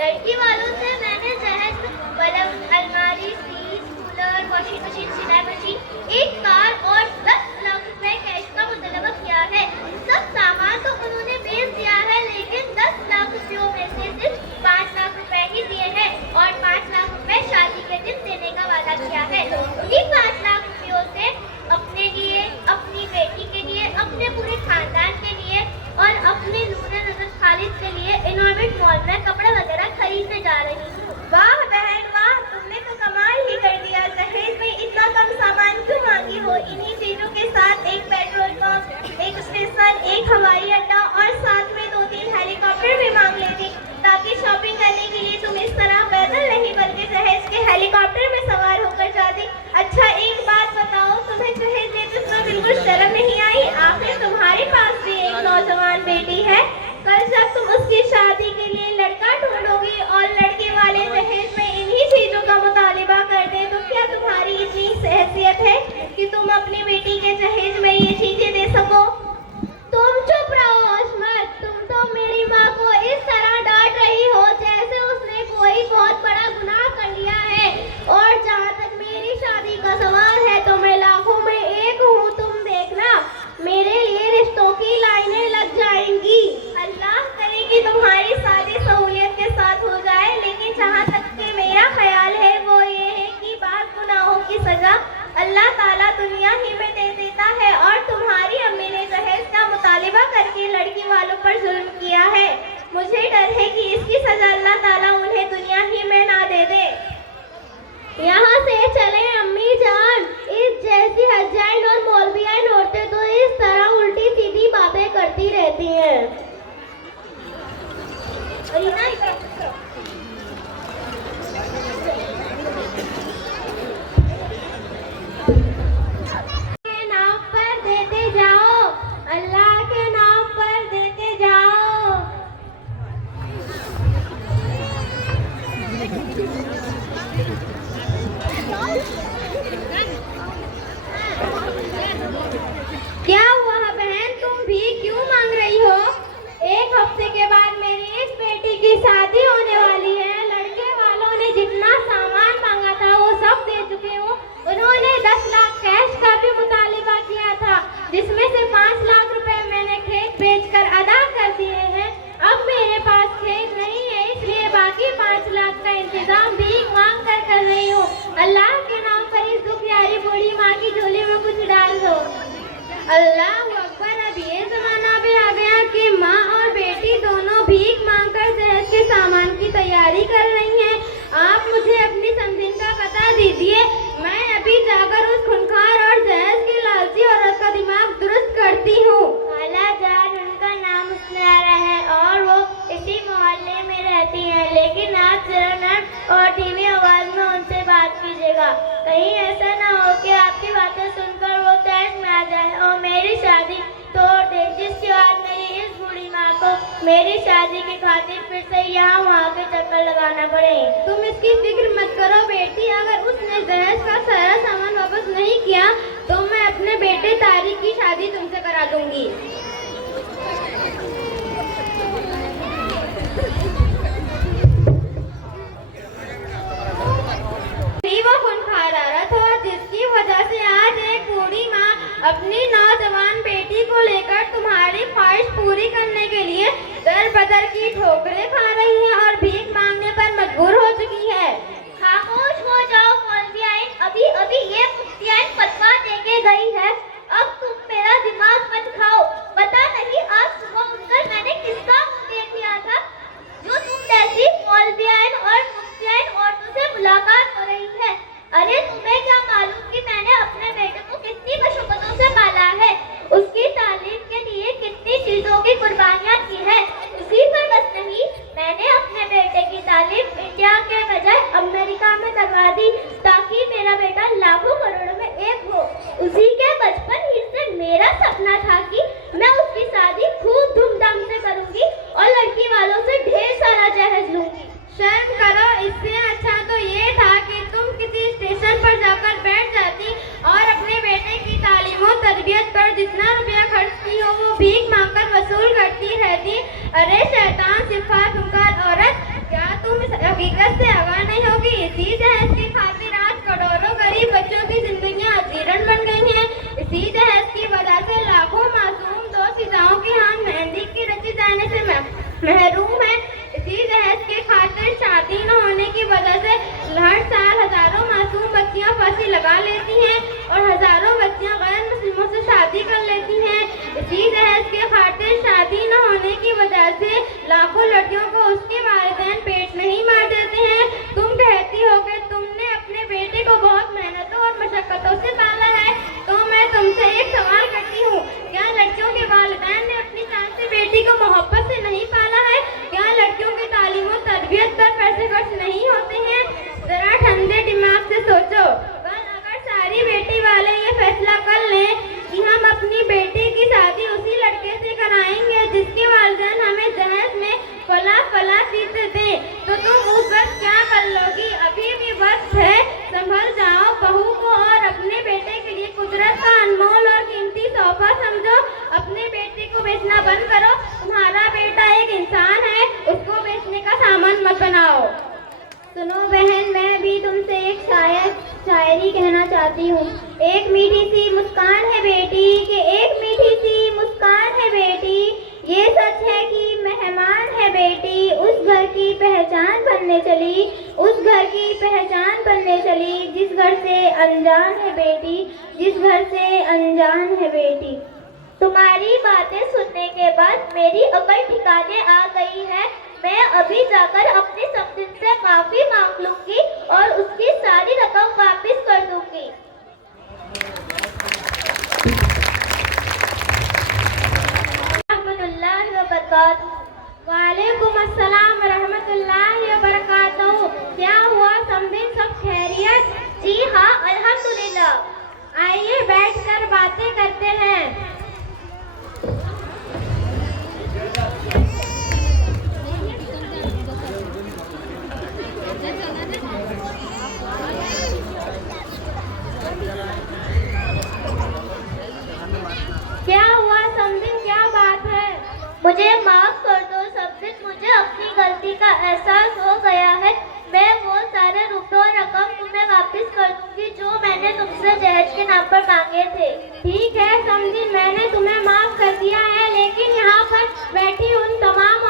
लड़की वालों से मैंने जहेज, पलंग, अलमारी, फ्रिज, कूलर, वॉशिंग मशीन, सिलाई मशीन, एक कार और 10 लाख रुपए कैश का मुतालबा किया है। सब सामान तो उन्होंने बेच दिया है, लेकिन 10 लाख रुपयों में से सिर्फ 5 लाख रुपए ही दिए हैं और 5 लाख रुपए शादी के दिन देने का वादा किया है। उन्हीं 5 लाख रुपयों से अपने लिए, अपनी बेटी के लिए, अपने पूरे खानदान के लिए और अपने नूरे नजर खालिद के लिए इनोवेट मॉल में कपड़े वगैरह खरीदने जा रही हूँ। वाह बहन वाह, तुमने तो कमाल ही कर दिया। दहेज में इतना कम सामान क्यों मांगी हो? इन्हीं चीजों के साथ एक पेट्रोल पंप, एक स्टेशन, एक हवाई अड्डा और साथ में 2-3 हेलीकॉप्टर भी मांग लेती, ताकि शॉपिंग करने के लिए तुम इस तरह पैदल नहीं बल्कि दहेज के हेलीकॉप्टर में सवार होकर जाती। अच्छा एक बात बताओ, तुम्हें दहेज देते समय बिल्कुल शर्म नहीं आई? आखिर तुम्हारे पास भी एक नौजवान बेटी है। कल जब तुम उसकी शादी के लिए लड़का ढूंढोगी और लड़के वाले दहेज में इन्हीं चीजों का मुतालिबा करते, तो क्या तुम्हारी इतनी हैसियत है कि तुम अपनी बेटी के दहेज में ये चीजें दे सको? तुम चुप रहो अशमत, तुम तो मेरी माँ को इस तरह डांट रही हो जैसे उसने कोई बहुत बड़ा गुनाह कर लिया है। और जहाँ तक मेरी शादी का सवाल है तो मैं लाखों में एक हूँ। तुम देखना, मेरे लिए रिश्तों की लाइनें लग जाएंगी। अल्लाह करे कि तुम्हारी शादी सहूलियत के साथ हो जाए, लेकिन जहाँ तक कि मेरा ख्याल है वो ये है कि बात गुनाहों की सजा अल्लाह ताला दुनिया ही में दे देता है, और तुम्हारी अम्मी ने दहेज का मुतालिबा करके लड़की वालों पर जुल्म किया है। मुझे डर है कि इसकी सजा अल्लाह ताला उन्हें दुनिया ही में ना दे दे। यहाँ से चले अम्मी जान, इस जैसी हजाइन और मौलवियाइन औरतें तो इस तरह उल्टी सीधी बातें करती रहती हैं। के नाम पर देते जाओ, अल्लाह के नाम पर देते जाओ। क्या हुआ बहन, तुम भी क्यों मांग रही हो? एक हफ्ते के बाद मेरी इस बेटी की शादी होने वाली है। लड़के वालों ने जितना सामान मांगा था वो सब दे चुकी हूँ। उन्होंने 10 लाख कैश का भी मुतालिबा किया था, जिसमें से 5 लाख रुपए मैंने खेत बेचकर अदा कर दिए हैं। अब मेरे पास खेत नहीं है, इसलिए बाकी 5 लाख का इंतजाम भीख मांग कर रही हूँ। अल्लाह के नाम पर इस दुखियारी बूढ़ी माँ की झोली में कुछ डाल दो। अल्लाह अकबर, अब ये जमाना भी आ गया कि माँ और बेटी दोनों भीख मांगकर दहेज के सामान की तैयारी कर रही हैं। आप मुझे अपनी समधिन का पता दीजिए, मैं अभी जाकर उस खूंखार और दहेज की लालची औरत का दिमाग दुरुस्त करती हूँ। खाला जान, उनका नाम उसनारा है और वो इसी मोहल्ले में रहती हैं, लेकिन आप जरा नर्म और धीमी आवाज में उनसे बात कीजिएगा। कहीं ऐसा ना हो कि आपकी बातें सुनकर वो तैश में आ जाए और मेरी शादी तोड़ दे, जिसके बाद मेरी इस बूढ़ी माँ को मेरी शादी की खातिर फिर से यहाँ वहाँ के चक्कर लगाना पड़े। तुम इसकी फिक्र मत करो बेटी, अगर उसने दहेज का सारा सामान वापस नहीं किया तो मैं अपने बेटे तारिक की शादी तुमसे करा दूंगी। वो खूंखार औरत हो जिसकी वजह से आज एक बूढ़ी माँ अपनी नौजवान बेटी को लेकर तुम्हारी ख्वाहिश पूरी करने के लिए दर बदर की ठोकरें खा रही है और भीख मांगने पर मजबूर हो चुकी है। खामोश हो जाओ मौलवियाइन, अभी अभी ये मुफ्तियाइन फतवा देके गई है, अब तुम मेरा दिमाग मत खाओ। पता नहीं आज सुबह उठकर मैंने किसका मुंह देख लिया था, जो तुम जैसी मौलवियाइन और मुफ्तियाइन औरतों से मुलाकात हो रही है। अरे तुम्हें क्या मालूम कि मैंने अपने बेटे को कितनी मशक्कतों से पाला है, उसकी तालीम के लिए कितनी चीजों की कुर्बानियां की है। उसी पर बस नहीं, मैं कहती, अरे शैतान सिफा तुमकार औरत, क्या तुम इस हकीकत से आगाह नहीं होगी? इसी जहेज की खातिर आज करोड़ों गरीब बच्चों की जिंदगियां अजीरन बन गई हैं। इसी जहेज की वजह से लाखों मासूम दोस्त फिजाओं के हाथ मेहंदी की रची जाने से महरूम है। इसी जहेज के खातिर शादी न होने की वजह से हर साल हजारों मासूम बच्चियां फांसी लगा लेती हैं और हजारों बच्चियां गैर मुस्लिमों से शादी कर लेती हैं। इसी जहेज के खातिर शादी न होने की वजह से लाखों लड़कियों को उसके वालिदैन पेट नहीं मार देते हैं। तुम कहती हो कि तुमने अपने बेटे को बहुत मेहनतों और मशक्कतों से पाला है, तो मैं तुमसे एक सवाल करती हूँ, क्या लड़कियों के वालिदैन ने अपनी जान से बेटी को मोहब्बत से नहीं पाला है? क्या लड़कियों की तालीम और तरबियत पर पैसे खर्च नहीं होते हैं? जरा ठंडे दिमाग से सोचो। कल अगर सारी बेटी वाले ये फैसला कर लें कि हम अपनी बेटी की शादी उसी लड़के से कराएंगे जिसके वालिदैन हमें जहेज में फला चीज दें, तो तुम उस वक्त क्या कर लोगी? अभी भी वक्त है, संभल जाओ बहू को और अपने बेटे के लिए कुदरत का अनमोल और कीमती तोहफा समझो। अपने बेटे को बेचना बंद करो। तुम्हारा बेटा एक इंसान है, उसको बेचने का सामान मत बनाओ। सुनो बहन, मैं भी तुमसे एक शायरी कहना चाहती हूँ। एक मीठी सी मुस्कान है बेटी कि एक मीठी सी मुस्कान है बेटी, ये सच है कि मेहमान है बेटी, उस घर की पहचान बनने चली, उस घर की पहचान बनने चली, जिस घर से अनजान है बेटी, जिस घर से अनजान है बेटी। तुम्हारी बातें सुनने के बाद मेरी अकल ठिकाने आ गई है। मैं अभी जाकर अपनी समझिन से माफी मांग लूंगी और उसकी सारी रकम वापस कर दूंगी। वालेकुम अस्सलाम रहमतुल्लाहि व बरकातहू। क्या हुआ समझी, सब खैरियत? जी हाँ, अल्हम्दुलिल्लाह। आइए बैठकर बातें करते हैं। क्या हुआ समझी, क्या बात है? मुझे माफ कर दो समझिन, मुझे अपनी गलती का एहसास हो गया है। मैं वो सारे रुपए और रकम तुम्हें वापस कर दूंगी जो मैंने तुमसे जहेज के नाम पर मांगे थे। ठीक है समझी, मैंने तुम्हें माफ कर दिया है, लेकिन यहाँ पर बैठी उन तमाम